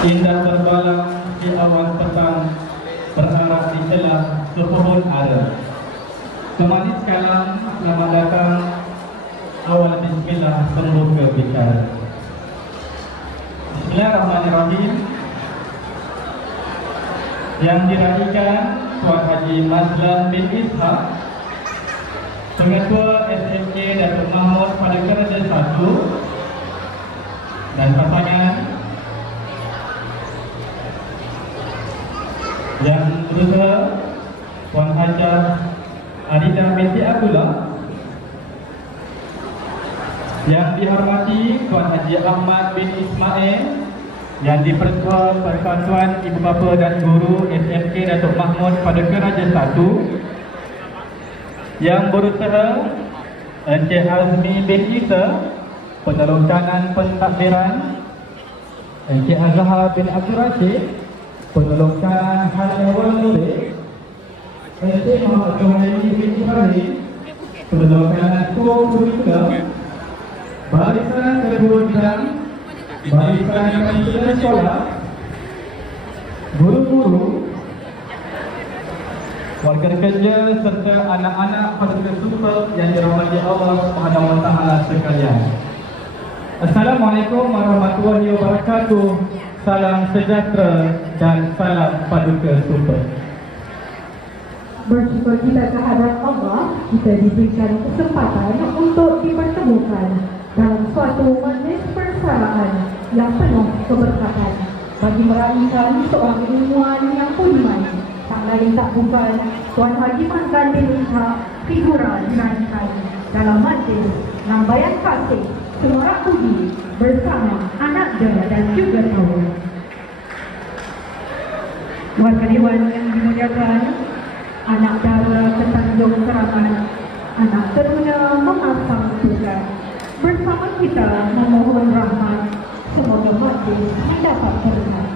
Indah terbalang di awan petang, berharap di celah sepohon ara. Kembali sekarang, selamat datang awal bismillah pembuka bicara. Bismillahirrahmanirrahim. Yang diraihkan Tuan Haji Mazlan bin Ishaq, Pengetua SMK Datuk Mahmud pada Kerajaan 1 dan pasangan yang berusaha Puan Hajah Adida binti Abdullah, yang dihormati Tuan Haji Ahmad bin Ismail, yang di-Persatuan Persatuan Ibu Bapa dan Guru SMK Datuk Mahmud pada Kerajaan 1, yang berusaha Encik Azmi bin Isa, Penolong Kanan Pentadbiran, Encik Azhar bin Abdul Rashid, Penolong Kanan Hal-Ehwal Nuri, Encik Muhammad Zuhairi bin Ibrahim, Penolong Kanan Tuan Kurika, Barisan Kedua Bidang, Barisan Kajian Sekolah, Guru-guru, warga kerja serta anak-anak peserta super yang dirahmati Allah Subhanahu Wa Taala sekalian. Assalamualaikum warahmatullahi wabarakatuh. Salam sejahtera dan salam paduka super. Bersyukur kita kehadrat Allah, kita diberikan kesempatan untuk dipertemukan dalam suatu majlis persaraan yang penuh keberkatan bagi meraihkan seorang ilmuwan yang budiman, tak lain tak bukan Tuan Haji Mantan bin Ishak, figura diraihkan dalam majlis lambaian kasih Semarak Budi bersama anak dia dan juga tahun. Warga Dewan yang dimuliakan, anak dara Ketanjung Keramat, anak teruna memasang tugas, bersama kita memohon rahmat, semoga majlis mendapat berkat.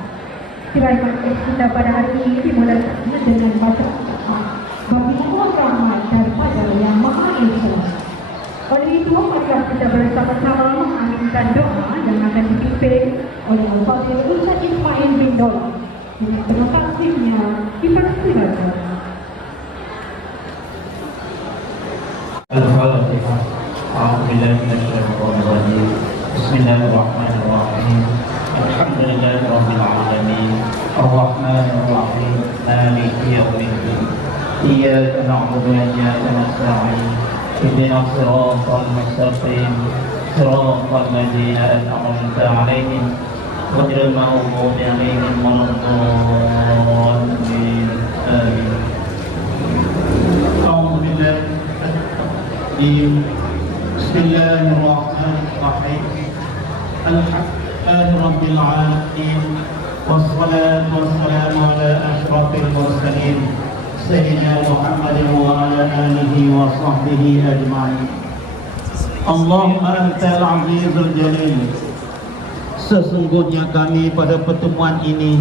Tirai majlis kita pada hari ini dimulakan dengan bacaan bagi memohon rahmat daripada Yang Maha Esa. Oleh itu, marilah kita bersama-sama mengaminkan doa yang akan dipimpin oleh Al-Fadhil Ustaz Ismail bin Dollah. Terima kasihnya dipersilakan. Al-Fatihah. A'udzubillahi minasyaitonir rajim. Bismillahirrahmanirrahim. Alhamdulillahirabbil alamin. Arrahmanir rahim. Maliki yaumiddin. Iyyaka na'budu wa iyyaka nasta'in. Ihdinas siratal mustaqim. Siratal ladzina an'amta 'alaihim ghairil maghdubi 'alaihim waladdallin. Amin. Bismillahirrahmanirrahim. Alhamdulillahi rabbil alamin. Wassalatu wassalamu ala asyrafil mursalin Sayyidina Muhammad wa ala alihi wa sahbihi ajma'in. Allahumma antal azizul jalil. Sesungguhnya kami pada pertemuan ini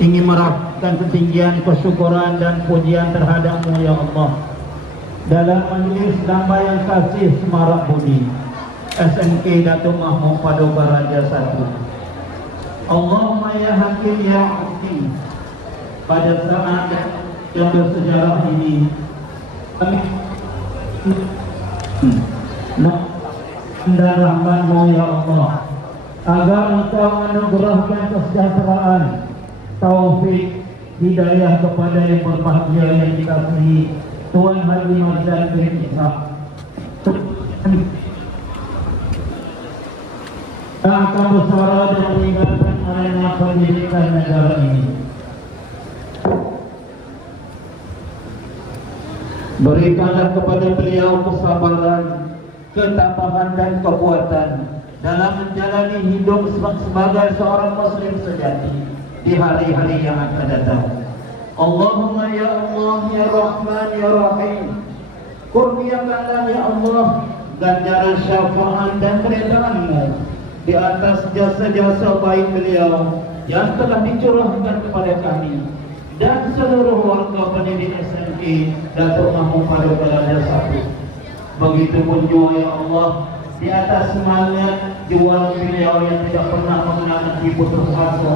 ingin merapatkan ketinggian kesyukuran dan pujian terhadap-Mu ya Allah dalam majlis lambaian kasih Semarak Budi SMK Datuk Mahmud Paduka Raja 1. Allahumma ya Hakim ya Hakim, pada saat yang bersejarah ini kami dan rahmat-Mu ya Allah, agar Engkau anugerahkan kesejahteraan, taufik, hidayah kepada yang berbahagia yang dikasihi Tuan Haji Mantan bin Ishak, yang akan bersuara dan meninggalkan arena pendidikan negara ini. Berikanlah kepada beliau kesabaran, ketabahan dan kekuatan dalam menjalani hidup sebagai seorang Muslim sejati di hari-hari yang akan datang. Allahumma ya Allah ya Rahman ya Rahim, kurniakanlah ya Allah ganjaran syafaat dan keridhaan-Mu di atas jasa-jasa baik beliau yang telah dicurahkan kepada kami dan seluruh warga pendidik SMK Datuk Mahmud Paduka Raja 1. Begitupun juga ya Allah di atas semangat juang beliau yang tidak pernah mengenal putus asa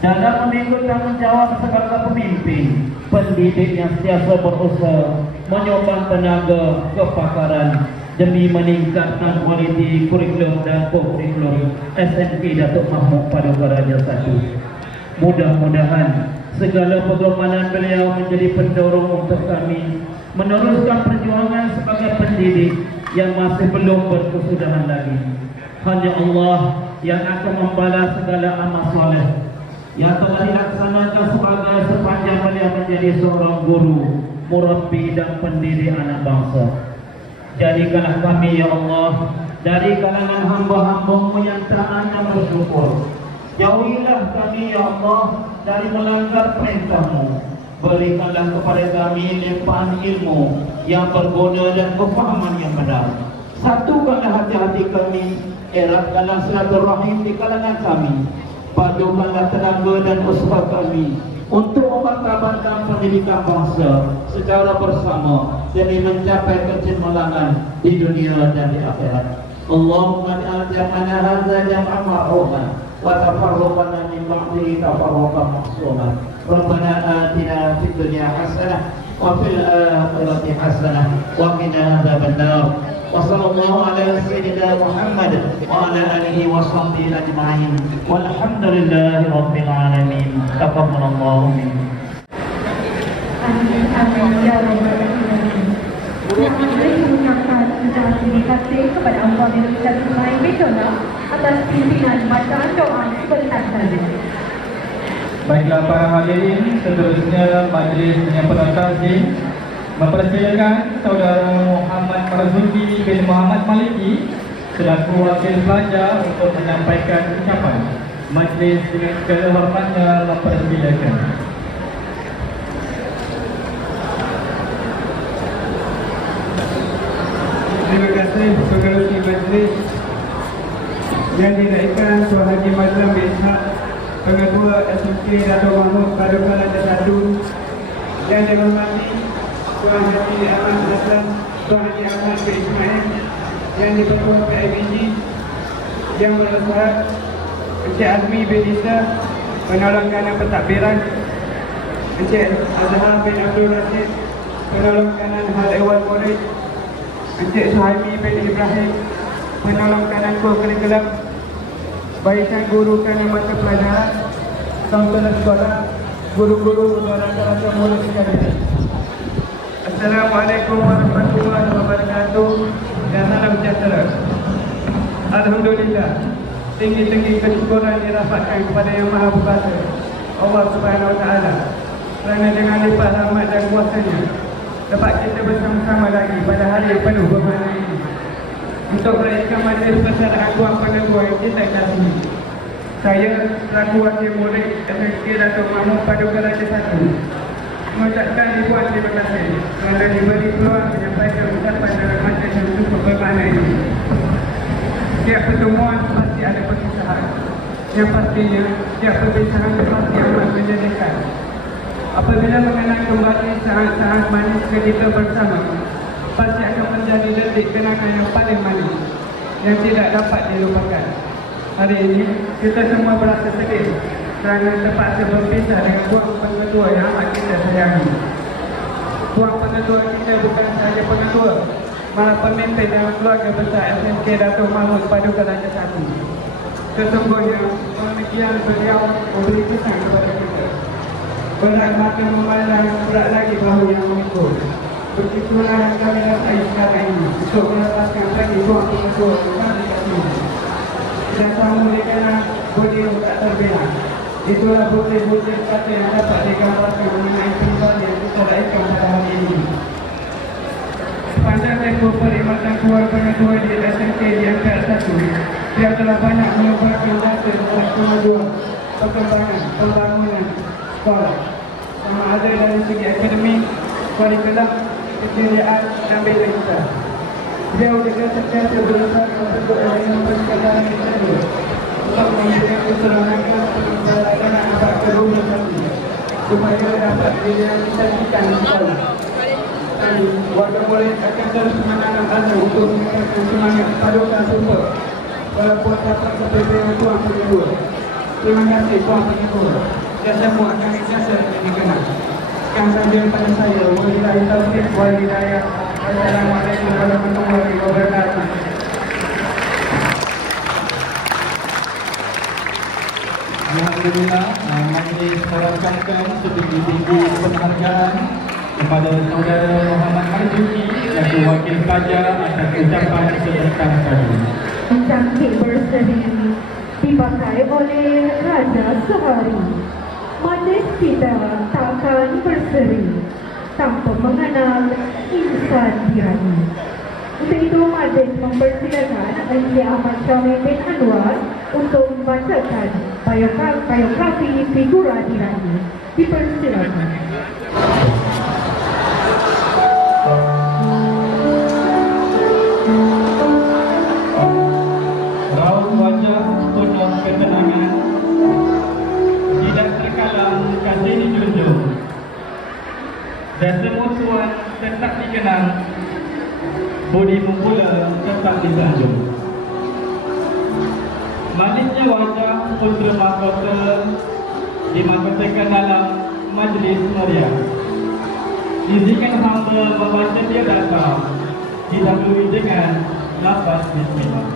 dalam memikul tanggungjawab sebagai pemimpin pendidik yang sentiasa berusaha menyumbang tenaga kepakaran demi meningkatkan kualiti kurikulum dan kurikulum SMK Datuk Mahmud Paduka Raja 1. Mudah-mudahan segala pengorbanan beliau menjadi pendorong untuk kami meneruskan perjuangan sebagai pendidik yang masih belum berkesudahan lagi. Hanya Allah yang akan membalas segala amal soleh yang telah dilaksanakan sebagai sepanjang beliau menjadi seorang guru, murabbi dan pendidik anak bangsa. Jadikanlah kami ya Allah dari kalangan hamba-hamba-Mu yang taat dan bersyukur. Jauhilah kami ya Allah dari melanggar perintah-Mu. Berikanlah kepada kami limpahan ilmu yang berguna dan kefahaman yang benar. Satukanlah hati-hati kami, eratkanlah silaturahim di kalangan kami. Padukanlah tenaga dan usaha kami untuk memartabatkan pendidikan bangsa secara bersama demi mencapai kecermelangan di dunia dan di akhirat. Allahumma ja'alna hadza jam'an marhuman wa tafarraqana min ba'dihi tafarraqan ma'suman. Rabbana atina fid dunya hasanah wa fil akhirati hasanah wa qina adzabannar. Wassallallahu ala sayyidina Muhammad wa ala alihi wa sahbihi ajma'in. Walhamdulillahi rabbil alamin. Taqabbalallahu minkum. Amin, amin, ya Rabbal Alamin. Yang saya mengucapkan terima kasih kepada Allah dan Ustaz Ismail Betona atas pimpinan bacaan doa sebentar saja. Baiklah para hadirin, seterusnya majlis penyampaian takziah mempersilakan Saudara Muhammad Marzuki bin Muhammad Maliki selaku wakil pelajar untuk menyampaikan ucapan. Majlis dengan segala hormatnya mempersilakan. Terima kasih pengerusi majlis yang dinaikkan Tuan Haji Mazlan bin Ishaq, Pengetua SMK Dato' Mahmud Paduka Raja 1, yang dihormati Tuan Haji Ahmad Hassan, Tuan Haji Ahmad bin Ismail, yang di-Ketua PIBG, yang bersyarat Encik Azmi bin Isa, penolong kanan pentadbiran, Encik Azhar bin Abdul Rashid, penolong kanan Hal Ehwal Murid, Encik Suhaimi bin Ibrahim, penolong kanan kurikulum, barisan guru kanan mata pelajaran, kaunselor sekolah, guru-guru dan rasa-rasa murid sekalian. Assalamualaikum warahmatullahi wabarakatuh dan salam sejahtera. Alhamdulillah, tinggi-tinggi kesyukuran dirapatkan kepada Yang Maha Berkuasa, Allah Subhanahu Wa Taala, kerana dengan lipat rahmat dan kuasanya dapat kita bersama-sama lagi pada hari yang penuh bermakna ini untuk meraihkan majlis persaudaraan Tuan Pengetua yang kita kasihi. Saya selaku wakil murid SMK Dato' Mahmud Paduka Raja 1 mengucapkan ribuan terima kasih kerana diberi peluang menyampaikan ucapan dalam majlis yang cukup bermakna ini. Setiap pertemuan pasti ada perpisahan, yang pastinya setiap perpisahan pasti amat menjadikan. Apabila mengenang kembali saat-saat manis ketika bersama, pasti akan menjadi detik kenangan yang paling manis yang tidak dapat dilupakan. Hari ini kita semua berasa sedih kerana terpaksa berpisah dengan Tuan Pengetua yang amat kita sayangi. Tuan Pengetua kita bukan sahaja pengetua, malah pemimpin dalam keluarga besar SMK Dato' Mahmud Paduka Raja 1. Sesungguhnya demikian beliau memberi kesan kepada kita. Berat mata memandang, berat lagi bahu yang memikul. Begitulah yang kami rasai sekarang ini untuk melepaskan lagi Tuan Pengetua yang dikasih. Dan kamu dikena beliau tak terbina. Itulah bukti-bukti kata yang dapat digambarkan mengenai pribadi yang kita raihkan pada hari ini. Sepanjang tempoh perkhidmatan Tuan Pengetua di SMK di MPR 1, dia telah banyak menyumbangkan jasa dalam kemajuan, perkembangan, pembangunan sekolah, sama ada dari segi akademik, kurikulum, keceriaan dan bela kita. Beliau juga sentiasa berusaha untuk dengan persekadaran kita untuk memberikan keselamatan pelaksanaan abad ke-21 supaya dapat direalisasikan di sekolah. Dan warga murid akan terus menanam azam untuk meningkatkan semangat paduka super walaupun dapat kepimpinan Tuan Pengetua. Terima kasih Tuan Pengetua. Dan semua akan jasa yang dikenal. Sekian sahaja pada saya. Wabillahi taufiq wal hidayah. Wassalamualaikum warahmatullahi wabarakatuh. Alhamdulillah, majlis merancangkan setinggi-tinggi penghargaan kepada Saudara Muhammad Marzuki selaku wakil pelajar atas ucapan sebentar tadi. Cangkir berseri dipakai oleh Raja Sehari. Majlis kita takkan berseri tanpa mengenal insan dirahi. Untuk itu majlis mempersilakan Encik Ahmad Syamil bin Anwar untuk membacakan biografi figura dirahi. Dipersilakan. Raut wajah penuh ketenangan, tidak terkalang kasih dijunjung, dan semua tuan tetap dikenang, budi mempula tetap disanjung. Manisnya wajah putera mahkota dimahkotakan dalam majlis meriah. Izinkan hamba membaca dia datang didahului dengan lafaz bismillah.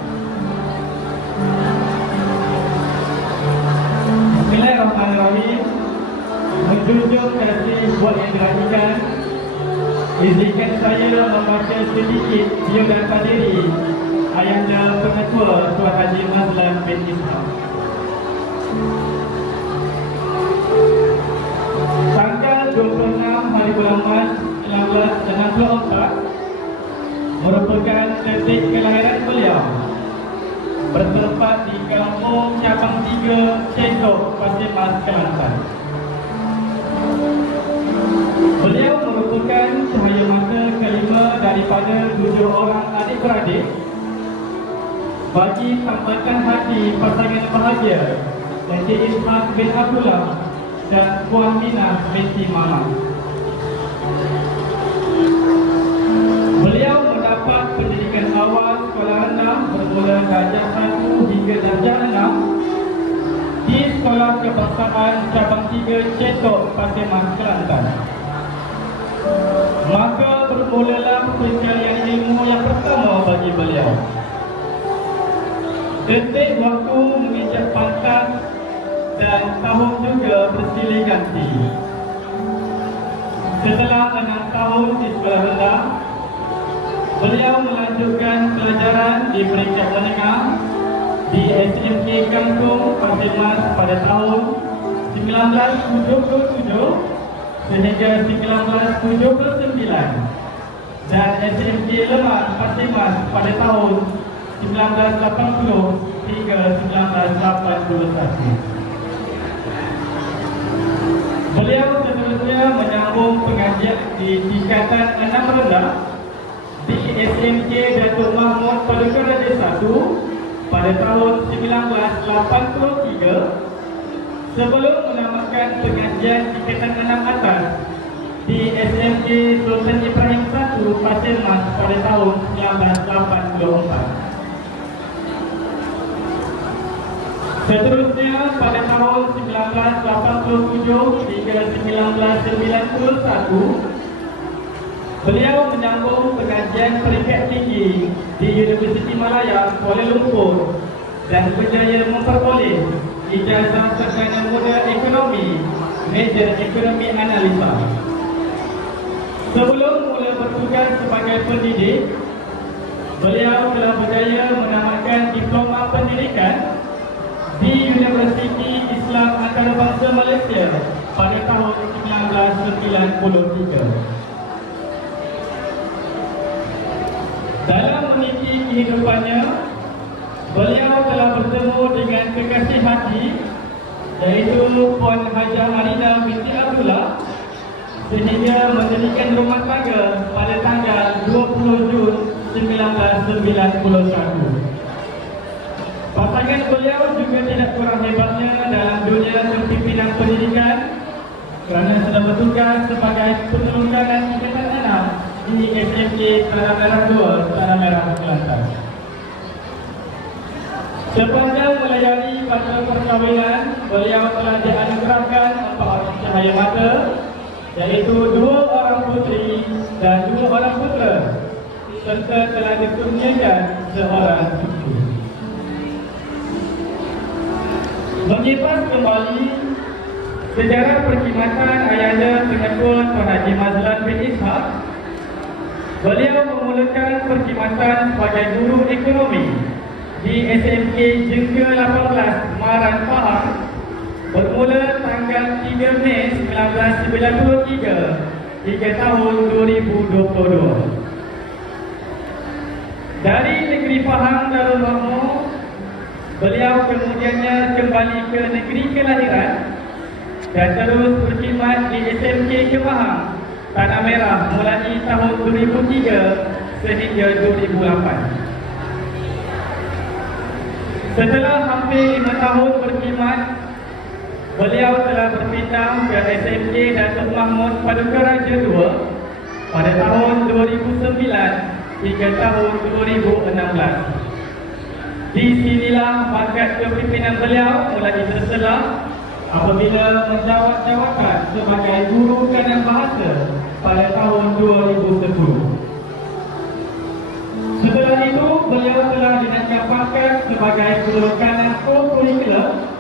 Bismillahirrahmanirrahim. Menjunjung kasih buat yang dirahimkan, izinkan saya membaca sedikit biografi diri Ayahanda Pengetua Tuan Haji Mazlan bin Ishaq. Tanggal 26 hari bulan Mac 1964 merupakan detik kelahiran beliau, bertempat di Kampung Cabang 3, Cetok, Pasir Mas, Kelantan. Beliau merupakan cahaya mata kelima daripada 7 orang adik-beradik bagi tambatan hati pasangan bahagia Encik Ishaq bin Abdullah dan Puan Minah binti Mamat. Beliau mendapat pendidikan awal sekolah rendah bermula darjah 1 hingga darjah 6 di Sekolah Kebangsaan Cabang 3 Cetok, Pasir Mas, Kelantan. Maka bermulalah pencarian ilmu yang pertama bagi beliau. Detik waktu menginjak pangkat dan tahun juga bersilih ganti. Setelah 6 tahun di sekolah rendah, beliau melanjutkan pelajaran di peringkat menengah di SMK Kangkung, Pasir Mas pada tahun 1977 sehingga 1979 dan SMK Lemang, Pasir Mas pada tahun 1980 hingga 1981. Beliau seterusnya menyambung pengajian di tingkatan 6 rendah di SMK Datuk Mahmud Paduka Raja 1 pada tahun 1983 sebelum menamatkan pengajian tingkatan 6 atas di SMK Sultan Ibrahim 1 Pasir Mas pada tahun 1984. Seterusnya pada tahun 1987 hingga 1991 beliau menyambung pengajian peringkat tinggi di Universiti Malaya, Kuala Lumpur dan berjaya memperoleh ijazah sarjana muda ekonomi, major ekonomi analisa. Sebelum mula bertugas sebagai pendidik, beliau telah berjaya menamatkan diploma pendidikan di Universiti Islam Antarabangsa Malaysia pada tahun 1993. Dalam meniti kehidupannya, beliau telah bertemu dengan kekasih hati yaitu Puan Hajah Marina binti Abdullah sehingga mendirikan rumah tangga pada tanggal 20 Jun 1991. Pasangan beliau juga tidak kurang hebatnya dalam dunia kepimpinan pendidikan kerana sudah bertugas sebagai penelusuran tingkatan 6 di SMK Tanah Merah 2, Tanah Merah, Kelantan. Sepanjang melayani masa perkahwinan, beliau telah dianugerahkan 4 orang cahaya mata, iaitu 2 orang puteri dan 2 orang putera, serta telah dikurniakan seorang cucu. Mengipas kembali sejarah perkhidmatan ayahanda Pengetua Tuan Haji Mazlan bin Ishaq, beliau memulakan perkhidmatan sebagai guru ekonomi di SMK Jengka 18 Maran Pahang bermula tanggal 3 Mei 1993 hingga tahun 2022. Dari negeri Pahang Darul Mahmud, beliau kemudiannya kembali ke negeri kelahiran dan terus berkhidmat di SMK Kemahang, Tanah Merah mulai tahun 2003 sehingga 2008. Setelah hampir 5 tahun berkhidmat, beliau telah berpindah ke SMK Datuk Mahmud Paduka Raja 2 pada tahun 2009 hingga tahun 2016. Di sinilah pangkat kepimpinan beliau mulai terselah apabila menjawat jawatan sebagai guru kanan bahasa pada tahun 2010. Setelah itu, beliau telah dinaikkan pangkat sebagai penurut kanan co-curricular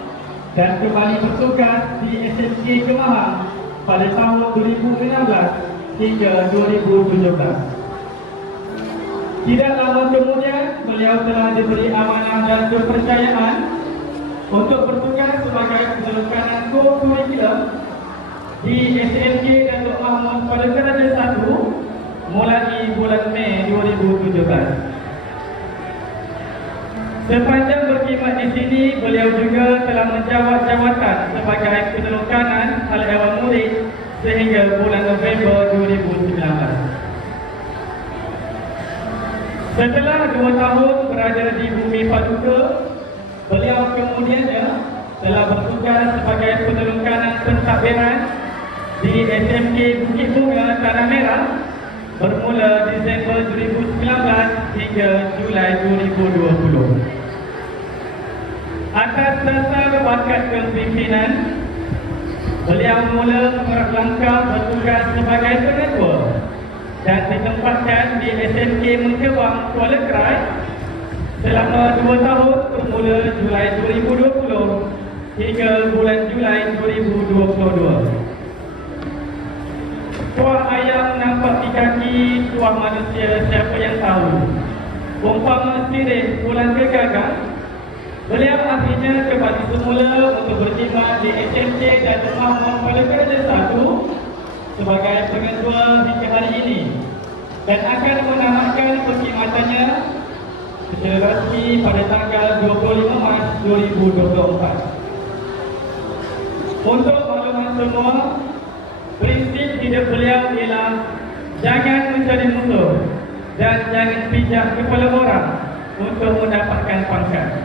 dan kembali bertugas di SMK Kemahang pada tahun 2016 hingga 2017. Tidak lama kemudian, beliau telah diberi amanah dan kepercayaan untuk bertugas sebagai penurut kanan co-curricular di SMK Datuk Mahmud pada Daraja 1 mulai bulan Mei 2017. Sepanjang berkhidmat di sini, beliau juga telah menjawat jawatan sebagai penurut kanan Al-Ewan Murid sehingga bulan November 2019. Setelah 2 tahun berada di bumi Paduka, beliau kemudiannya telah bertugas sebagai penurut kanan pentadbiran di SMK Bukit Bunga Tanah Merah bermula Disember 2019 hingga Julai 2020. Atas dasar bakat kepimpinan, beliau mula mengerak langkah bertugas sebagai pengetua dan ditempatkan di SMK Mengkebang Kuala Krai selama 2 tahun bermula Julai 2020 hingga bulan Julai 2022. Tuah ayam nampak di kaki tuah manusia, siapa yang tahu. Umpama sirih bulan kegagal, beliau akhirnya kembali semula untuk berkhidmat di SMK Datuk Mahmud pada Daraja 1 sebagai pengetua hingga hari ini dan akan menamatkan perkhidmatannya secara rasmi pada tanggal 25 Mac 2024. Untuk makluman semua, prinsip hidup beliau ialah jangan mencari musuh dan jangan pijak kepala orang untuk mendapatkan pangkat.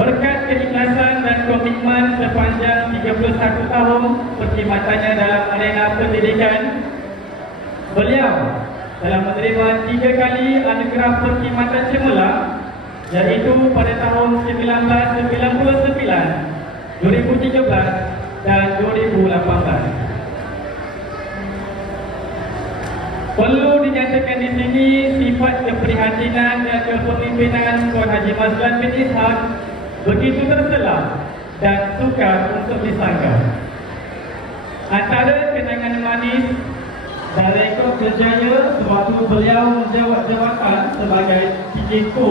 Berkat keikhlasan dan komitmen sepanjang 31 tahun perkhidmatannya dalam arena pendidikan, beliau telah menerima 3 kali anugerah perkhidmatan cemerlang, iaitu pada tahun 1999, 2013 dan 2018. Perlu dinyatakan di sini sifat keprihatinan dan kepemimpinan Tuan Haji Mazlan bin Ishaq begitu terselah dan sukar untuk disangka. Antara kenangan manis dan rekod berjaya sewaktu beliau menjawat jawatan sebagai PJCO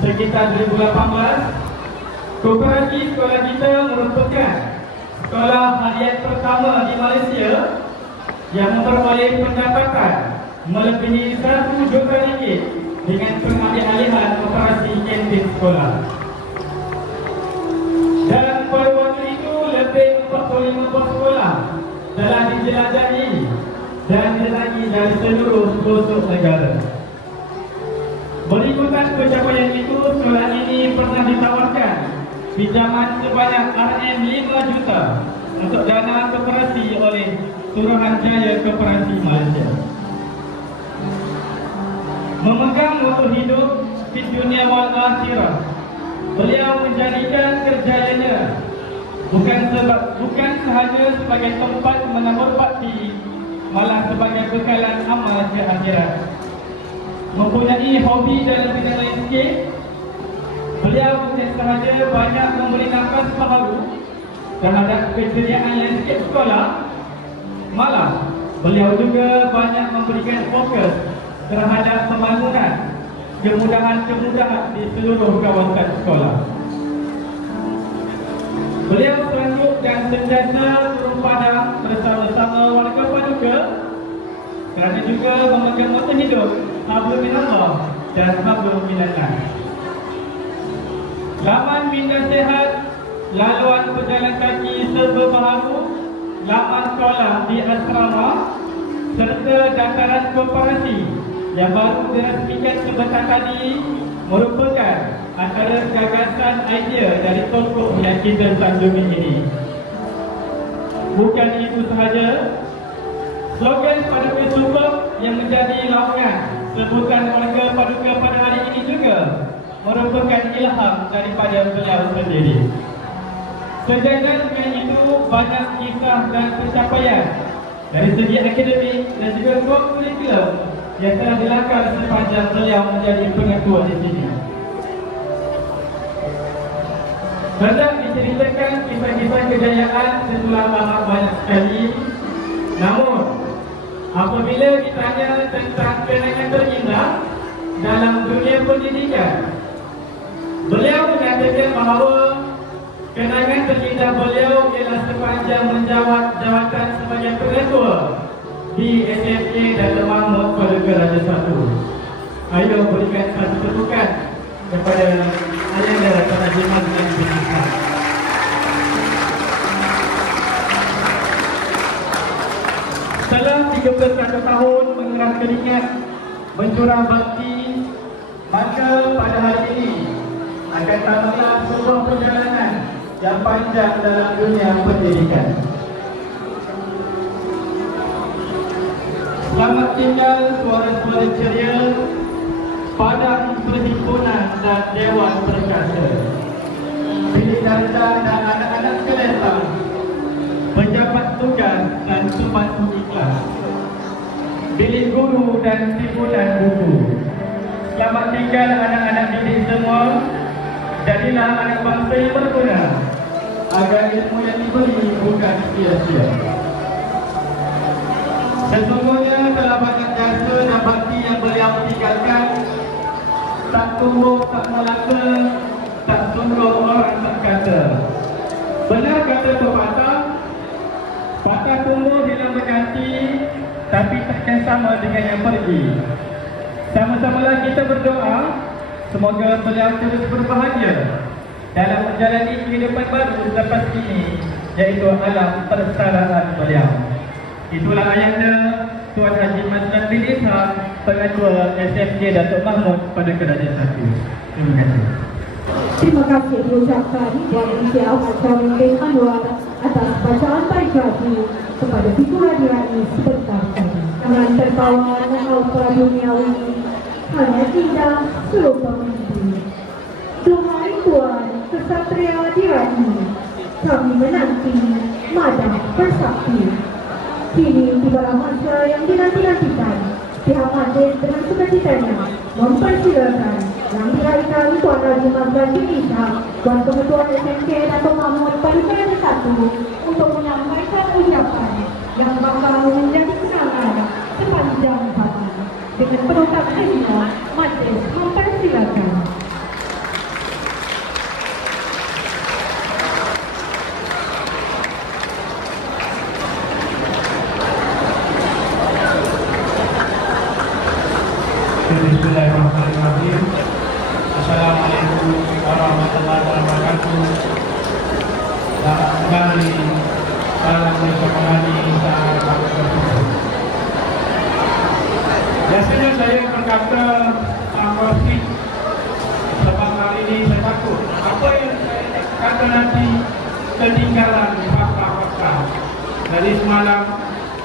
sekitar 2018, koperasi sekolah kita merupakan sekolah harian pertama di Malaysia yang memperoleh pendapatan melebihi 1 juta ringgit dengan pengambilalihan operasi kantin sekolah. Dan pada waktu itu lebih 45 buah sekolah telah dijelajahi dan didatangi dari seluruh pelosok negara. Berikutan pencapaian itu, sekolah ini pernah ditawarkan pinjaman sebanyak RM5 juta untuk dana koperasi oleh Suruhanjaya Koperasi Malaysia. Memegang moto hidup di dunia wal akhirah, beliau menjadikan kerjayanya bukan sahaja sebagai tempat menabur bakti, malah sebagai bekalan amal ke akhirat. Mempunyai hobi dalam bidang landscape, beliau bukan sahaja banyak memberi nafas baharu terhadap keceriaan landscape sekolah, malah beliau juga banyak memberikan fokus terhadap pembangunan kemudahan-kemudahan di seluruh kawasan sekolah. Beliau sanggup dan sentiasa turun padang bersama-sama warga Paduka kerana juga memegang moto hidup Hablum minallah dan Hablum minannas. Laman minda sehat, laluan pejalan kaki serba baharu, laman sekolah di asrama serta daftaran koperasi yang baru dirasmikan sebentar tadi merupakan antara gagasan idea dari tokoh yang kita sanjungi ini. Bukan itu sahaja, slogan Paduka Superb yang menjadi laungan sebutan warga Paduka pada hari ini juga merupakan ilham daripada beliau sendiri. Sejajar dengan itu, banyak kisah dan pencapaian dari segi akademik dan juga kurikulam yang telah dilakukan sepanjang beliau menjadi pengetua di sini. Hendak diceritakan kisah-kisah kejayaan setelah amat banyak sekali. Namun, apabila ditanya tentang kenangan terindah dalam dunia pendidikan, beliau mengatakan bahawa kenangan terindah beliau ialah sepanjang menjawat jawatan sebagai pengetua di SMK Datuk Mahmud pada Keraja 1. Ayo berikan satu tepukan kepada Ayahanda Datuk Haji Mazlan bin Ishak. Setelah 31 tahun mengerah keringat, mencurah bakti, maka pada hari ini akan tamatlah sebuah perjalanan yang panjang dalam dunia pendidikan. Selamat tinggal suara-suara ceria, padang perhimpunan dan dewan perkasa, bilik darjah dan anak-anak kelentang, pejabat tugas dan pembantu ikhlas, bilik guru dan timbunan buku. Selamat tinggal anak-anak didik semua. Jadilah anak bangsa yang berguna, agar ilmu yang diberi bukan sia-sia. Sesungguhnya telah banyak jasa dan bakti yang beliau tinggalkan. Tak tumbuh, tak melaka, tak sungguh orang tak kata. Benar kata pepatah, patah tumbuh hilang berganti, tapi takkan sama dengan yang pergi. Sama-samalah kita berdoa, semoga beliau terus berbahagia dalam menjalani kehidupan baru selepas ini, iaitu alam persaraan beliau. Itulah Ayahanda Tuan Haji Mazlan bin Ishak, Pengetua SMK Datuk Mahmud pada Keraja 1. Terima kasih. Terima kasih diucapkan Tuan Insyaf Al-Karim Anwar atas bacaan baik hati kepada Figur Hadiani sebentar tadi. Dengan tertawa nahal praduniawi, hanya indah serupa mimpi. Duhai Tuan Kesatria Dirani, kami menanti madah bersakti. Kini tibalah masa yang dinanti-nantikan. Pihak majlis dengan sukacitanya mempersilakan yang diraihkan Tuan Haji Mazlan bin Ishak, Tuan Pengetua SMK Datuk Mahmud pada Keraja 1 untuk menyampaikan ucapan yang bakal menjadi kenangan sepanjang hari. Dengan penuh takdirnya, majlis mempersilakan. Bismillahirrahmanirrahim. Assalamualaikum warahmatullahi wabarakatuh. Selamat kembali. Salam bersama-sama. Biasanya saya berkata Rafik, sebab hari ini saya takut apa yang saya kata nanti ketinggalan fakta-fakta. Dari semalam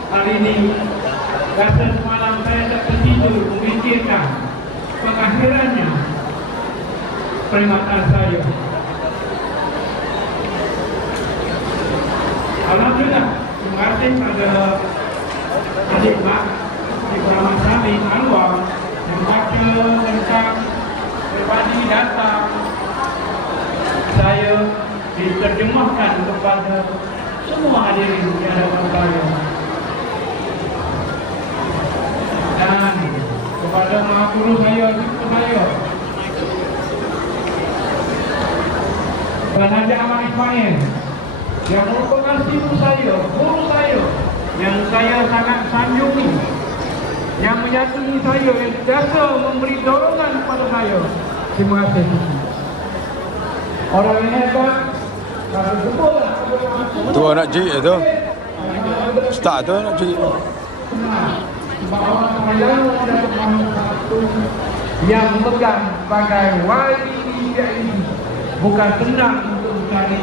hari ini, rasa semalam saya tak tertidur memikirkan pengakhirannya perkhidmatan saya. Alhamdulillah, terima kasih pada adik mak Ibrahim Sami Anwar yang baca tentang pribadi datang saya diterjemahkan kepada semua hadirin di hadapan saya. Dan kepada Maha Guru saya, Cikgu saya dan Haji Ahmad Ismail yang merupakan cikgu saya, guru saya yang saya sangat sanjungi, yang menyatuni saya, yang biasa memberi dorongan kepada saya. Terima kasih. Orang yang hebat kalau jumpa tu nak cik tu start tu nak cik bahawa saya dan satu yang memegang sebagai YDI bukan senang untuk mencari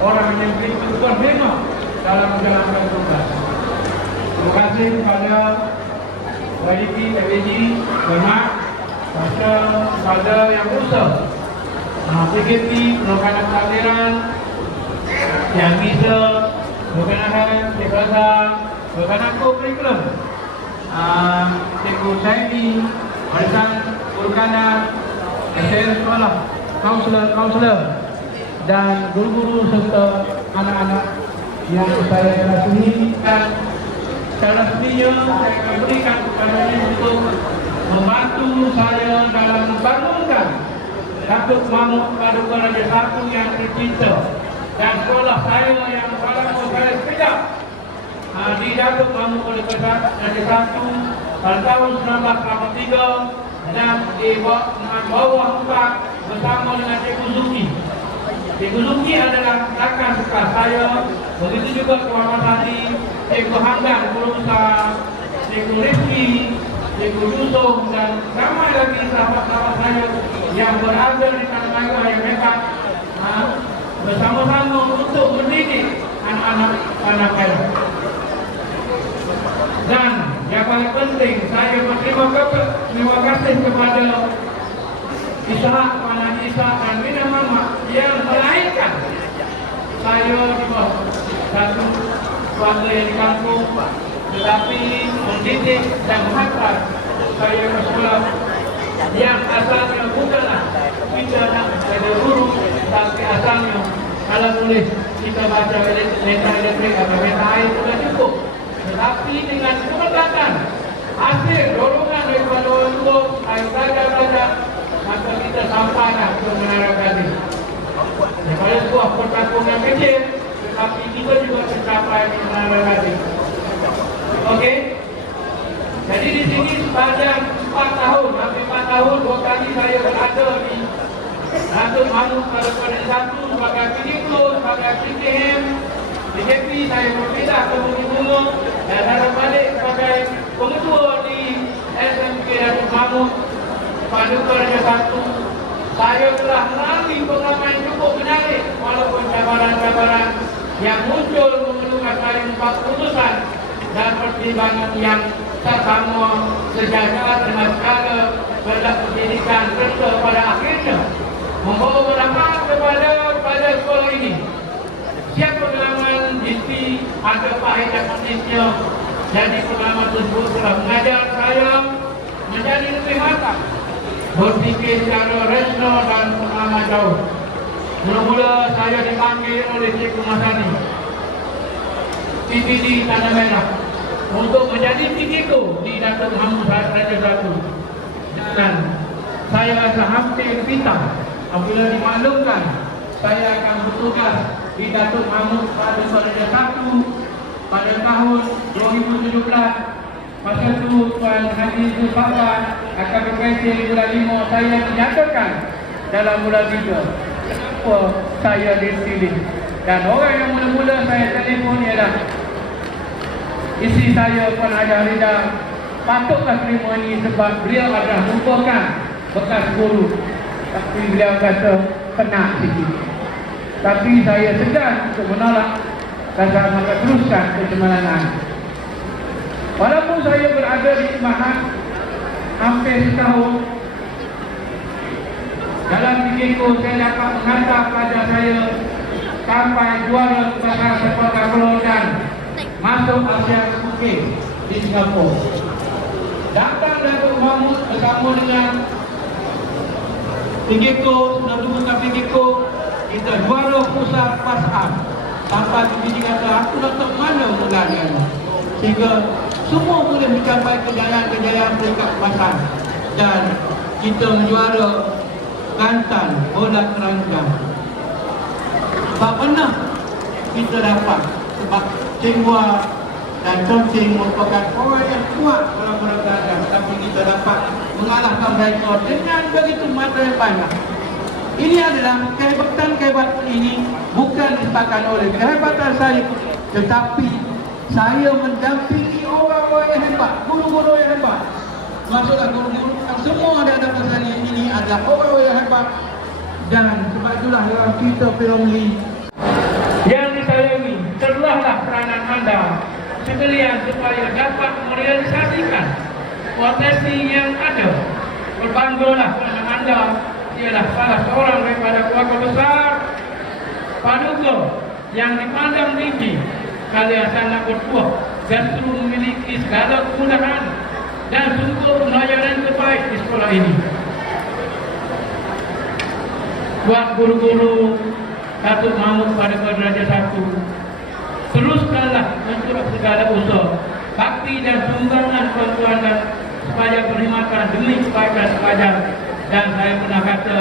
orang yang berkebutuhan memang dalam menjalankan tugas. Terima kasih kepada YDI, FAD, Bermak, kepada yang usaha PKP, Perlokanan Takdiran, yang bisa berkenaan dikata berkenaan kurikulum Cikgu Saidi, Warisan Guru Kanan, SDN sekolah, kaunselor dan guru-guru serta anak-anak yang saya kasihi, dan secara sendirinya saya akan berikan kepada ini untuk membantu saya dalam membangunkan Datuk Mahmud Paduka Raja Satu yang tercinta dan sekolah saya yang salah saya sekejap di Datuk Mahmud Paduka Raja Satu pada tahun 1983 dan di bawah empat bersama dengan Cikgu Zuki. Cikgu Zuki adalah rakan sekelas saya, begitu juga Tuan Tadi, Cikgu Hamdan, Guru Besar, Cikgu Rizki, Cikgu Yusuf dan ramai lagi sahabat-sahabat saya yang berada di tanah air yang hebat bersama-sama untuk mendidik anak-anak tanah air. Dan yang paling penting, saya berterima kasih kepada Ishak, Puan Ishak dan Mina Mama yang melahirkan saya di bawah satu keluarga yang di kampung, tetapi mendidik dan menghantar saya ke sekolah yang asalnya bukanlah kita nak jadi guru, tapi asalnya kalau boleh kita baca lentera elektrik atau lentera air sudah cukup. Tetapi dengan keberkatan hasil dorongan daripada orang tua, saya belajar, maka kita sampailah ke Menara Gading. Daripada sebuah perkampungan kecil, tetapi kita juga tercapai di Menara Gading. Okey? Jadi di sini sepanjang 4 tahun, hampir 4 tahun, 2 kali saya berada di Datuk Mahmud Paduka Raja Satu sebagai pendidik, sebagai PKM. DJP saya berpindah ke Bukit Bunga dan saya balik sebagai pengetua di SMK Datuk Mahmud Paduka Raja Satu. Saya telah melalui pengalaman cukup menarik walaupun cabaran-cabaran yang muncul memerlukan kali 4 keputusan dan pertimbangan yang sama sejajar dengan segala berdak pendidikan serta pada akhirnya membawa berangkat kepada sekolah ini. Setiap pengalaman mesti ada pahit dan manisnya. Jadi pengalaman tersebut telah mengajar saya menjadi lebih matang, berfikir secara rasional dan pengalaman jauh. Mula-mula saya dipanggil oleh Cikgu Masani PPD Tanah Merah untuk menjadi PKK di Datuk Mahmud Raja Satu. Dan saya rasa hampir pintar apabila dimaklumkan saya akan bertugas di Datuk Mahmud Paduka Raja Satu pada tahun 2017. Masa itu Tuan Haji Zulfaqar akan berkaitan bulan 5 saya dinyatakan dalam bulan 3. Kenapa saya dipilih? Dan orang yang mula-mula saya telefon ialah isteri saya Puan Haji Rida. Patutlah terima ini sebab beliau adalah merupakan bekas guru. Tapi beliau kata penat sikit. Tapi saya segan untuk menolak dan saya akan teruskan kecemanan. Walaupun saya berada di Mahat hampir setahun, dalam PKK saya dapat menghantar pelajar saya sampai juara besar sepak bola dan masuk Asia Pasifik di Singapura. Datang Datuk Mahmud bersama dengan PKK, sudah PKK, kita juara pusat PASAN. Sampai begini kata, aku nak tahu mana mulanya. Sehingga semua boleh mencapai kejayaan-kejayaan peringkat PASAN. Dan kita menjuara Kelantan bola keranjang. Tak pernah kita dapat sebab Cengwa dan Chongqing merupakan orang yang kuat dalam beragam, tapi kita dapat mengalahkan mereka dengan begitu mata yang banyak. Ini adalah kehebatan ini bukan disebabkan oleh kehebatan saya, tetapi saya mendampingi orang-orang yang hebat, guru-guru yang hebat. Maksudlah guru-guru semua ada dalam saya ini adalah orang-orang yang hebat, dan sebab itulah kita Pirongli yang disayangi, terlahlah peranan anda sekalian supaya dapat merealisasikan potensi yang ada. Berbanggalah kerana anda ialah salah seorang daripada keluarga besar Paduka yang dipandang tinggi, kalian sangat bertuah, justru memiliki segala kemudahan dan sungguh pelajaran terbaik di sekolah ini. Buat guru-guru Datuk Mahmud pada Raja 1, teruskanlah untuk segala usaha, bakti dan sumbangan bantuan dan supaya perkhidmatan demi kebaikan pelajar. Dan saya pernah kata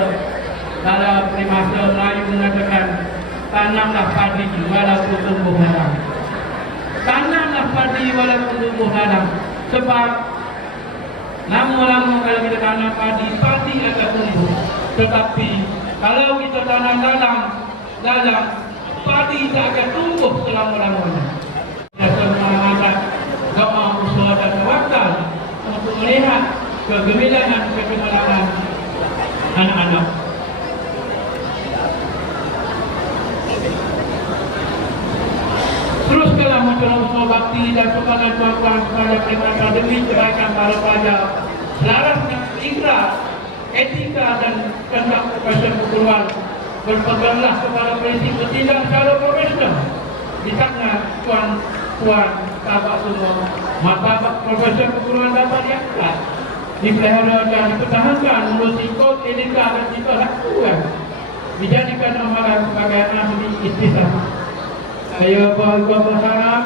dalam peribahasa Melayu mengatakan, tanamlah padi walaupun tumbuh halang. Tanamlah padi walaupun tumbuh halang. Sebab lama-lama kalau kita tanam padi, padi akan tumbuh. Tetapi kalau kita tanam dalam, padi tak akan tumbuh selama-lamanya. Kita semua angkat doa, usaha dan tawakal untuk melihat kegemilangan, kegemilangan anak-anak. Teruskanlah mencoba usaha bakti dan sumbangan tuan-tuan kepada perkhidmatan demi kebaikan para pelajar, selaras dengan ikhlas, etika dan kehendak profesional perguruan. Berpeganglah kepada prinsip bertindak secara profesional. Di sana tuan-tuan sahabat semua, martabat profesional perguruan dapat diangkat, dipelihara dan dipertahankan melalui kod etika dan cita lakukan, dijadikan amalan sebagai ahli istisah. Saya berharap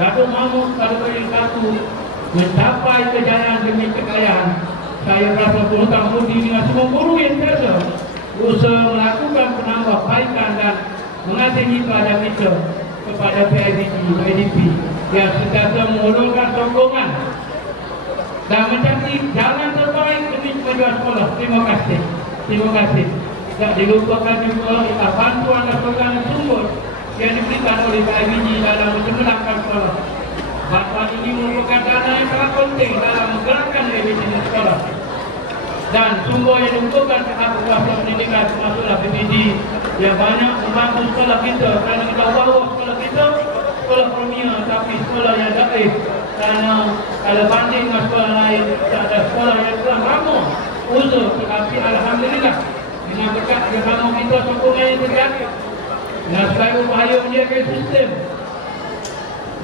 Datuk Mahmud pada periode 1 mencapai kejayaan demi kekayaan. Saya berasa berhutang budi dengan semua guru yang ada berusaha melakukan penambahbaikan dan mengasihi pelajar kita kepada PIDP yang sentiasa mengulurkan sokongan dan mencari jalan terbaik demi kemajuan sekolah. Terima kasih. Terima kasih. Tak dilupakan juga bantuan dan sokongan sumber yang diberikan oleh PIBG dalam mencemerlangkan sekolah. Bantuan ini merupakan dana yang sangat penting dalam menggerakkan bisnis sekolah. Dan sumber yang dibutuhkan pihak kuasa pendidikan termasuklah PIBG yang banyak membantu sekolah kita, kerana kita bahawa sekolah kita sekolah premier tapi sekolah yang daif. Kerana kalau banding dengan sekolah lain, tak ada sekolah yang kurang ramah usaha. Tetapi Alhamdulillah dengan berkat bersama kita sokongan yang terjadi dan sebagai upaya menjaga sistem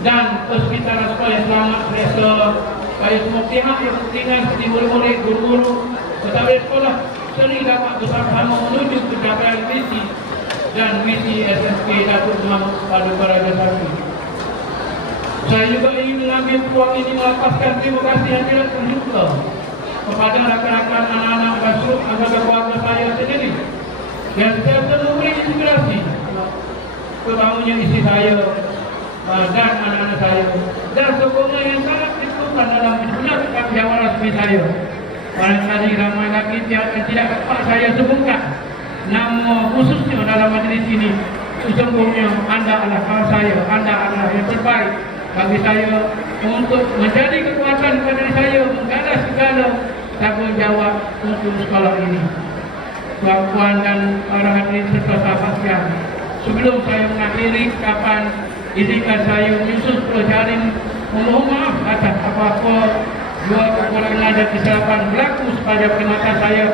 dan persekitaran sekolah yang selamat, selesa, supaya semua pihak yang berkepentingan seperti murid-murid, guru-guru, pentadbir sekolah sering dapat bersama-sama menuju pencapaian visi dan misi SSK Datuk Mahmud Paduka Raja 1. Saya juga ingin mengambil peluang ini melapaskan terima kasih yang tidak terhingga kepada rakan-rakan anak-anak Basruk anggota keluarga saya sendiri yang sentiasa memberi inspirasi, terutamanya isteri saya dan anak-anak saya, dan sokongan yang sangat diperlukan dalam menjalankan tanggungjawab rasmi saya. Barangkali ramai lagi yang tidak dapat saya sebutkan nama khususnya dalam majlis ini. Sesungguhnya anda adalah kawan saya, anda adalah yang terbaik bagi saya untuk menjadi kekuatan kepada diri saya menggagas segala tanggungjawab untuk sekolah ini. Tuan-tuan dan para hadirin serta sahabat sekalian, sebelum saya mengakhiri kapan izinkan saya menyusun pelajaran memohon maaf atas apa-apa dua kekurangan dan kesilapan berlaku pada perkhidmatan saya,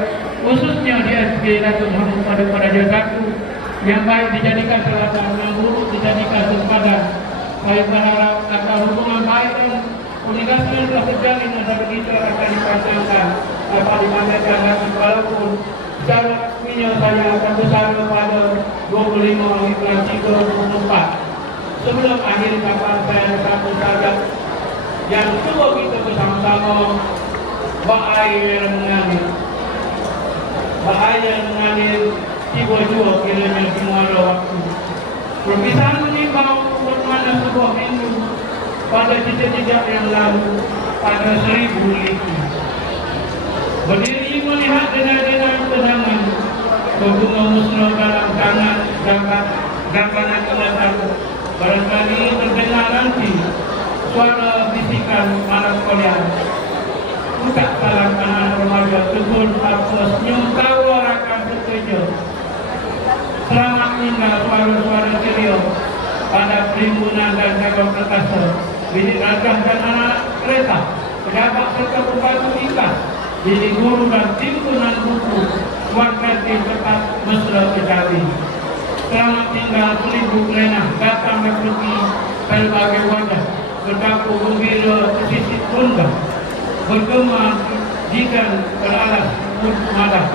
khususnya di SK Datuk Mahmud Paduka Raja 1 yang baik dijadikan selatan, yang buruk dijadikan sempadan. Saya berharap akan hubungan baik dan komunikasi yang telah terjalin antara kita akan dipanjangkan dapat dimanfaatkan lagi, walaupun secara resminya saya akan bersama pada 25 bulan 3 2024. Sebelum akhir kapan saya satu sahaja yang kedua kita bersama-sama bahaya mengalir, bahaya mengalir tiba jua kiranya semua ada waktu. Perpisahan menimbang bermakna sebuah minggu pada jejak-jejak yang lalu pada 1000 itu. Berdiri melihat dengar-dengar kedangan berbunga musnah dalam tangan gambaran kelas. Barangkali terdengar nanti suara bisikan malam kalian. Buka salam anak remaja, tegur apa senyum tawa rakan sekerja. Selamat tinggal suara-suara ceria pada perimbunan dan jaga perkasa. Bidik rajah dan anak kereta, pejabat serta pembantu ikas, bidik guru dan timbunan buku, warga tim tempat mesra terjadi. Selamat tinggal 1000 kelena datang dan pergi berbagai wajah. bercampur gembira sisi rendah, bergema jikan beralas madah,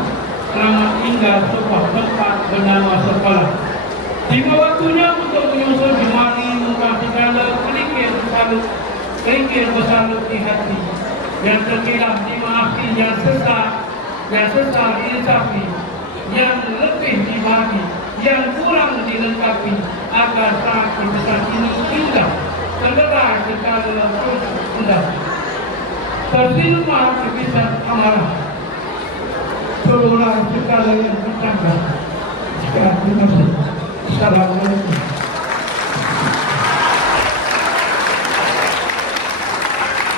selamat tinggal sebuah tempat bernama sekolah. Tiba waktunya untuk menyusul jemari muka segala kerikil bersalut di hati, yang terkilap dimaafkan, yang sesat diinsafi, yang lebih dibagi, yang kurang dilengkapi, agar saat besar ini indah, terlerai segala indah, tersilmar kebisan amarah, terurai segala yang bertangga. Sekarang terima kasih. Assalamualaikum.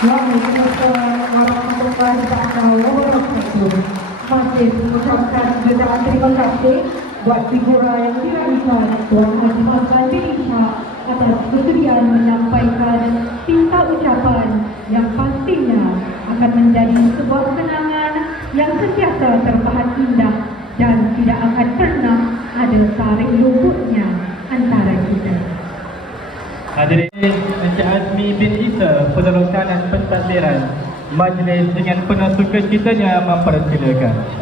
Waalaikumsalam warahmatullahi wabarakatuh. Masih mengucapkan jutaan terima kasih buat figura yang dirahimkan Tuan Haji Mazlan bin Ishak atas kesediaan menyampaikan tinta ucapan yang pastinya akan menjadi sebuah kenangan yang sentiasa terpahat indah dan tidak akan pernah ada tarik luputnya antara kita. Hadirin Encik Azmi bin Isa, penerokan dan pentadbiran majlis dengan penuh sukacitanya mempersilakan.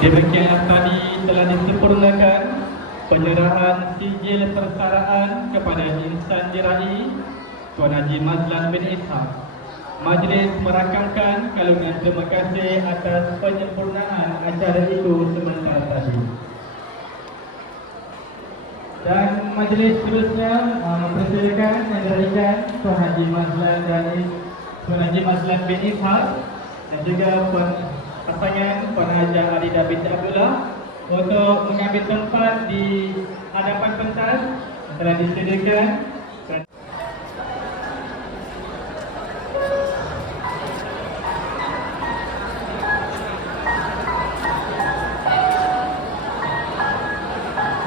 Demikian tadi telah disempurnakan penyerahan sijil persaraan kepada insan diraih Tuan Haji Mazlan bin Ishak. Majlis merakamkan kalungan terima kasih atas penyempurnaan acara itu sebentar tadi. Dan majlis seterusnya mempersilakan yang diraihkan Tuan Haji Mazlan bin Ishak dan juga pasangan Puan Haja Arida binti Abdullah untuk mengambil tempat di hadapan pentas yang telah disediakan.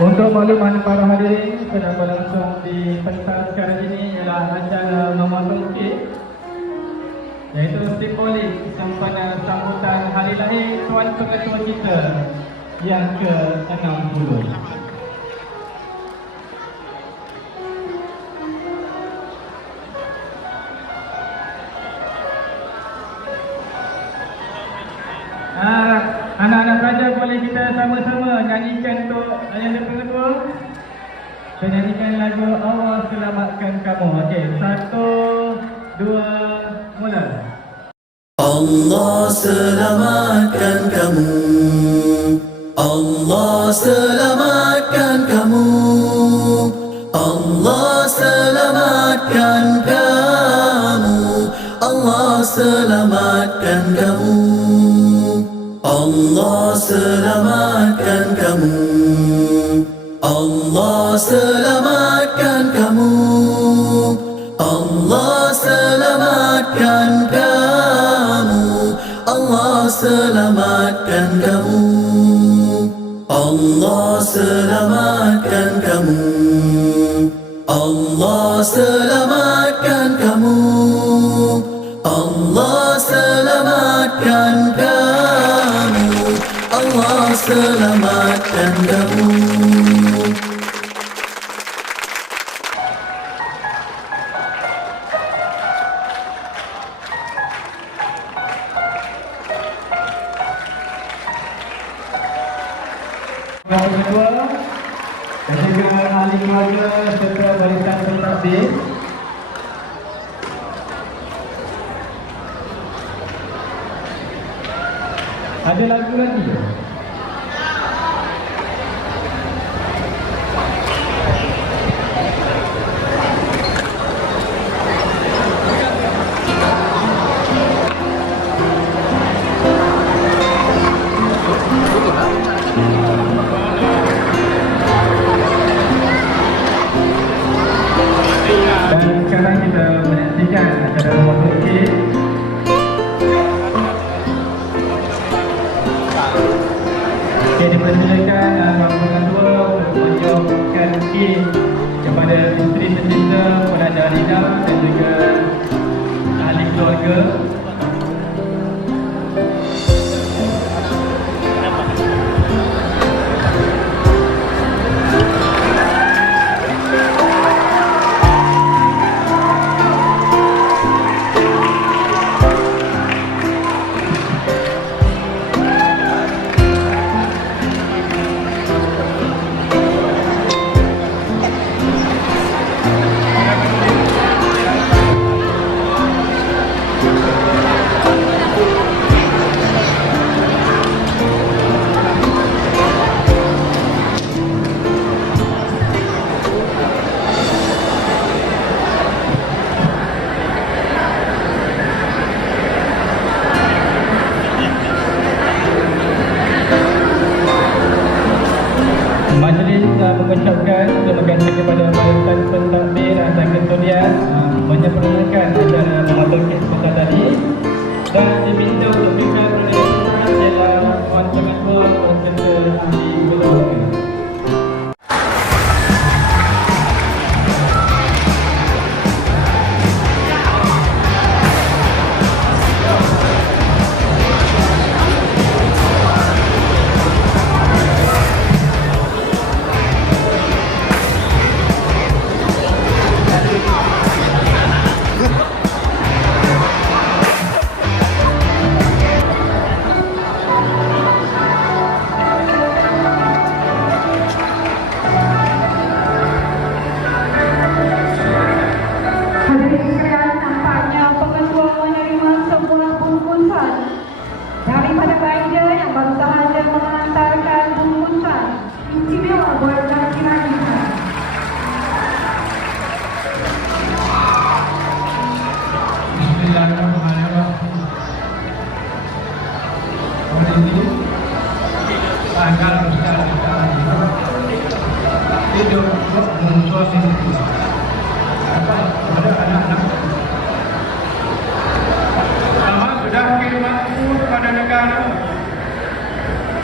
Untuk makluman para hadirin, sedang berlangsung di pentas sekarang ini ialah acara memotong kek, iaitu simbolik sempena sambutan hari lahir Tuan Pengetua kita yang ke-60. Anak-anak pelajar boleh kita sama-sama nyanyikan untuk Ayah Pengetua. Kita nyanyikan lagu Allah Selamatkan Kamu. Okey, 1, 2, mula. Allah selamatkan kamu, Allah selamatkan kamu, Allah selamatkan kamu, Allah selamatkan kamu, Allah selamatkan kamu, Allah selamatkan kamu, Allah selamatkan kamu, Allah selamatkan kamu, Allah selamatkan kamu, Allah selamatkan kamu, Allah selamatkan kamu, Allah selamatkan kamu. Yang kedua, dan juga ahli keluarga serta barisan pentadbir. Ada lagu lagi? Dan sekarang kita menyaksikan acara nombor 2. Okey, dipersilakan rombongan 2 untuk menjawabkan key kepada isteri tercinta Puan Alina dan juga ahli keluarga. Majlis mengucapkan terima kasih kepada barisan pentadbir dan kemudian menyempurnakan acara memotong sebentar tadi dan diminta untuk berikan perniagaan ialah Puan Pengetua Puan Serta Ahli Keluarga. Hadirin sekalian, nampaknya pengetua menerima sebuah bungkusan daripada baida yang baru sahaja mengantarkan bungkusan istimewa buat laki-laki. Bismillahirrahmanirrahim. Hari ini tanggal besar kita hidup bungkus ini. Apa ada anak-anak? Sama sudah khidmatku kepada negara.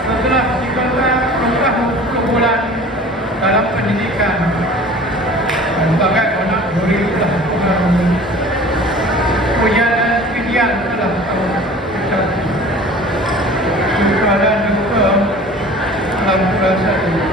Setelah dikontrak 20 bulan dalam pendidikan. Sebagai anak berilah ujian dan ujian telah kita suka dan duka dalam kurasa ini.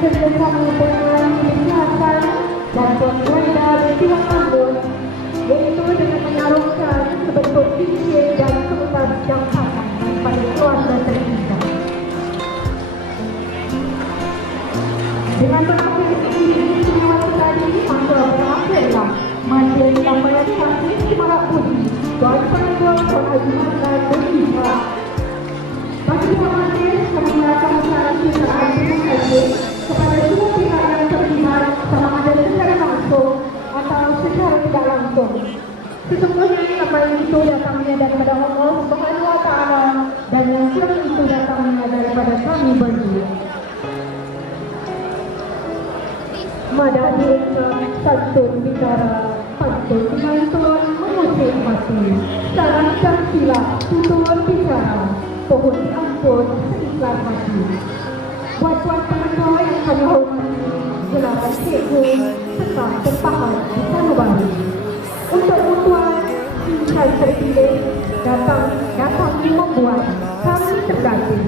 kerjasama dengan kesehatan dan pemerintah pihak kampus, yaitu dengan menaruhkan sebentuk cincin dan sebutan jangkaan pada keluarga tercinta. Dengan berakhir ini semua tadi, maka berakhirlah majlis sampaian kami Semarak Budi dan penentuan pengajuan dan berhijrah. Bagi majlis, kami akan menyarankan majlis kepada semua pihak yang terlibat sama ada secara langsung atau secara tidak langsung. Sesungguhnya sampaian itu datangnya daripada Allah Subhanahu Wa Taala dan yang kurang itu datangnya daripada kami berdua. Mada diucap santun bicara, pantun mantun mengusik hati. Saran dan silap tutur bicara, pohon ampun seikhlas hati. Buat-buat penonton yang kami hormati, gelaran cikgu serta tempahan di Sanubari. Untuk tuan insan terpilih datang membuat kami terganti.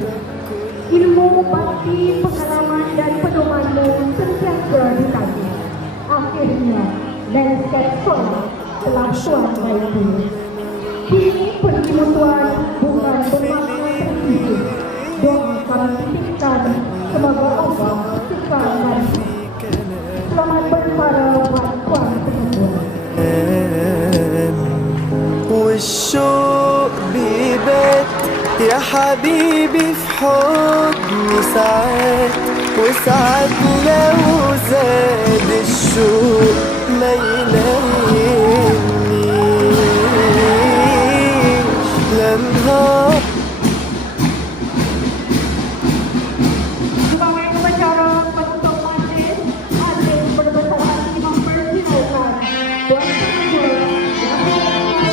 Ilmu, bakti, pengalaman dan pedomanmu sentiasa dikaji. Akhirnya, landscape sekolah telah tuan baiki. Kini penilmu tuan bukan bermakna terkisi. Doa kami titipkan semoga Allah sekal nanti. Selamat berpara buat tuan penonton. والشوق بيبات يا حبيبي في حضني ساعات وساعات لو زاد الشوق ما ينامنيش لنهار Sebagai upacara penutup majlis, majlis berbesar hati mempersilakan Tuan Penghulu yang mengucapkan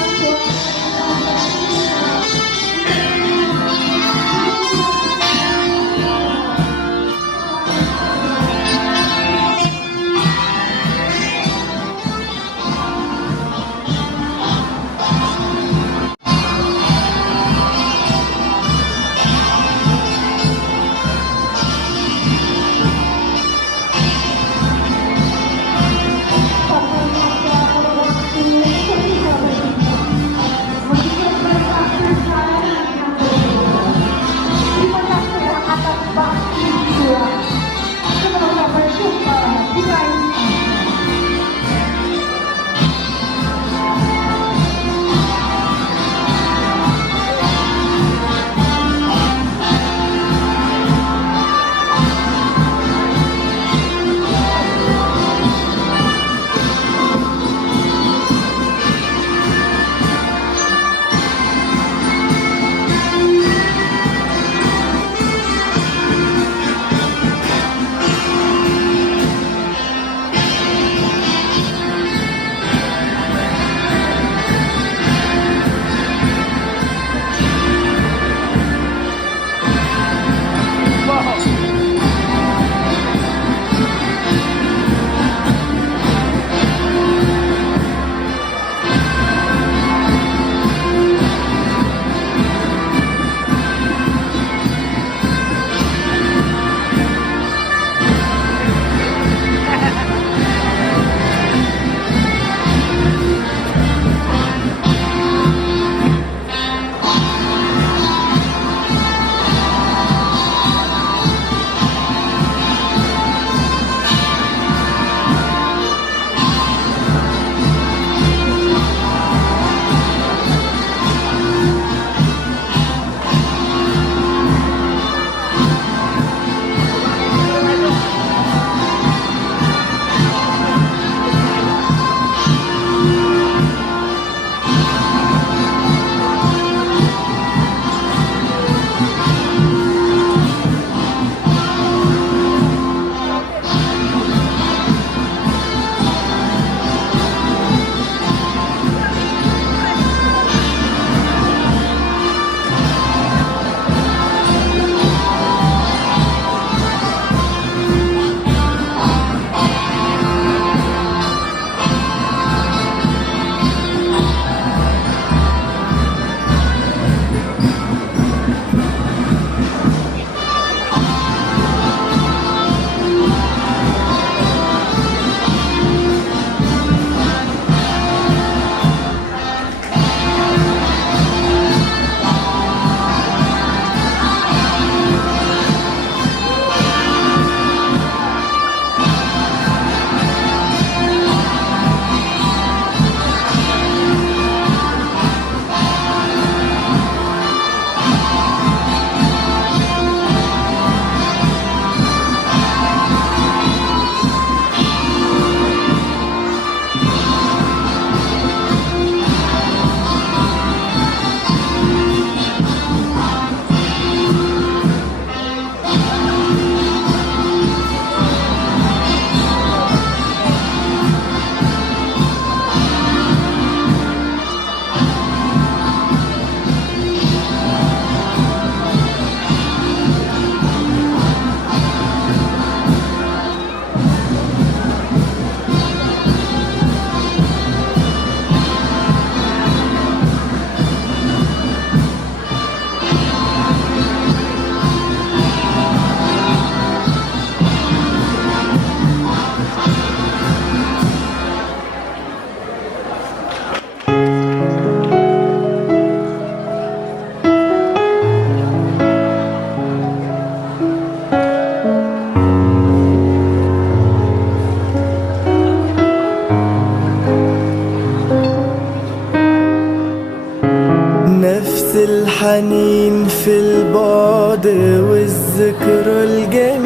نفس الحنين في البعد والذكرى الجميلة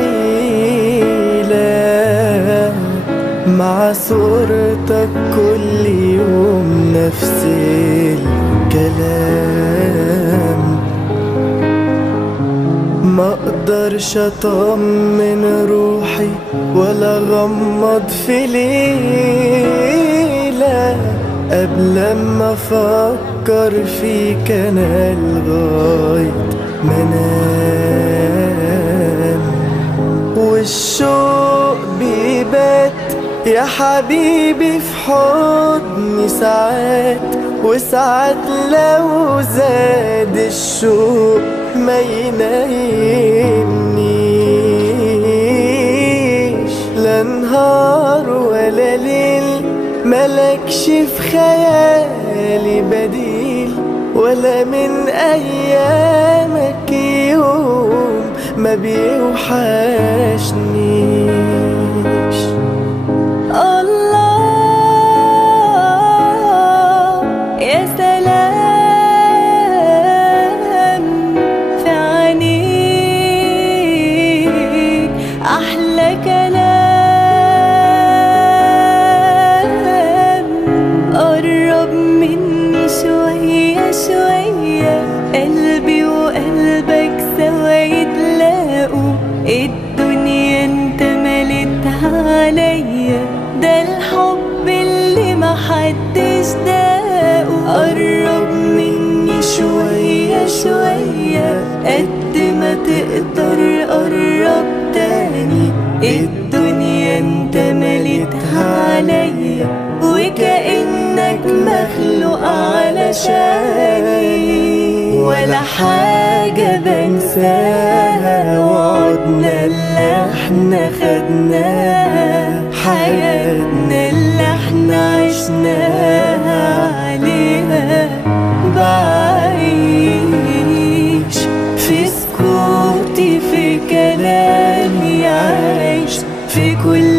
مع صورتك كل يوم نفس الكلام. ما اقدرش اطمن روحي ولا غمض في ليلة قبل ما افكر فيك انا لغاية ما انام. والشوق بيبات يا حبيبي في حضني ساعات، وساعات لو زاد الشوق ما ينامنيش. لا نهار ولا ليل ملكش في خيالي بديل، ولا من أيامك يوم ما بيوحشنيش. الله يا سلام في عينيك أحلى كلام. قرب مني شوية شوية، قلبي وقلبك سوا يتلاقوا. الدنيا انت ملتها عليا، ده الحب اللي محدش داقه. قرب مني شوية شوية، قد ما تقدر قرب تاني. الدنيا انت ملتها عليا، وكأنك مخلوق علشاني. ولا حاجة بنساها، وعدنا اللي احنا خدناها، حياتنا اللي احنا عشناها عليها. بعيش في سكوتي، في كلامي عايش، في كل